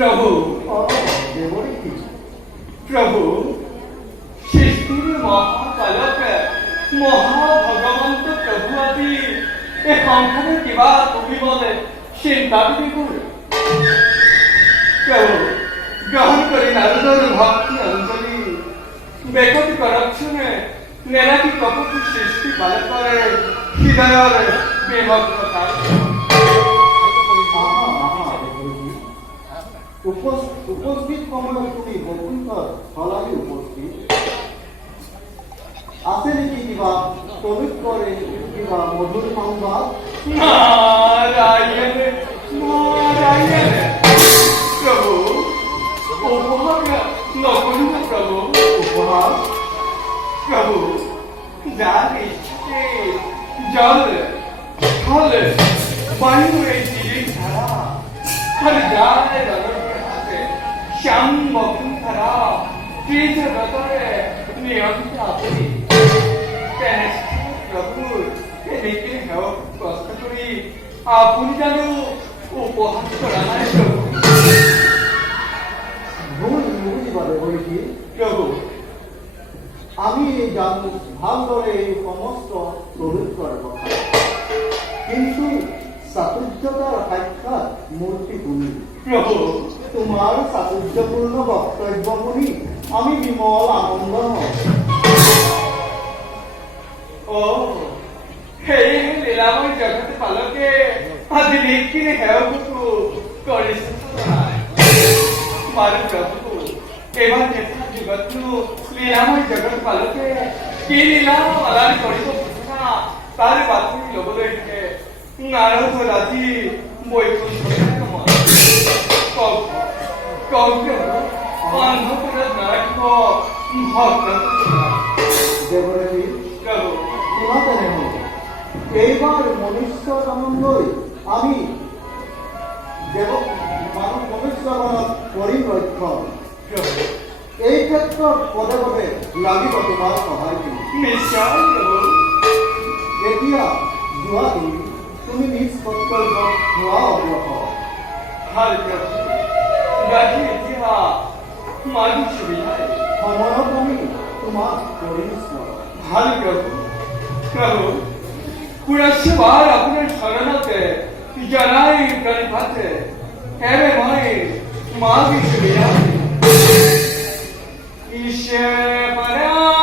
प्रभु प्रभु शिष्टुर महाकालक महाभगवंत प्रभु आदि ए संसारे किबा तुबिबले चिंता बिकुर प्रभु ग्रहण करी नारदर भक्ति अंजलि बेकति करक्षणे नेलाकी कपति सृष्टि बालकरे हृदयरे बेमग्नता উপস্থিত সময়ত তুমি বৈকুণ্ঠত হলালি উপস্থিত আছে নেকি কিবা পবিত্ৰৰে কিবা মধুৰ সংবাদ? নারায়ণ নারায়ণ প্রভু উপহার নকরিব প্রভু উপহার প্রভু যার ইচ্ছে জল ফল বায়ু এই জিনিস ছাড়া हर जाए दरद के हाथे श्याम बकुंठरा तीज गतरे नियम चापरी तेने प्रभु तेने के हेव कष्ट करी आपुनी जानो उपहास करा নাই प्रभु ভুল বুঝিবারে বলিছি प्रभु আমি জানো ভালদৰে এই সমস্ত পবিত্ৰৰ কথা, কিন্তু চাতুৰ্যতাৰ সাক্ষাৎ মূৰ্তি শুনি प्रभु তোমাৰ চাতুৰ্যপূৰ্ণ বক্তব্য শুনি আমি বিমল আনন্দ হওঁ। ओ हे लीलामय जगत पालके आदि लेकिन हेवकुतु करिस मारे प्रभु एवं जेथा जगतनु लीलामय जगत पालके की लीला वालारी करिस पुछना तारे बातमी लोबले के नारद राजी বৈকুণ্ঠে নমঃ কৌকে অন্ধপুরে নারায়ণ ভক্ত দেৱদেৱী প্রভু শুনাতে নেমো এইবাৰ মনুষ্য জনলৈ আমি মনুষ্যগণক কৰিম ৰক্ষণ। প্রভু এই ক্ষেত্ৰত পদে পদে লাগিব তোমাৰ সহায় কৰি। নিশ্চয় প্রভু এতিয়া যোৱা তুমি নিজ কৰ্তব্য হোৱা অগ্ৰসৰ। ভাল প্রভু গাড়ী এতিয়া মালি সুবিধায় সময়ত আমি তোমাক কৰিম স্মৰণ। ভাল প্রভু প্রভু पुरस्कार अपने शरणते जनाई प्रणिपाते हेवे माई मागी सुनिया ईश्वर परा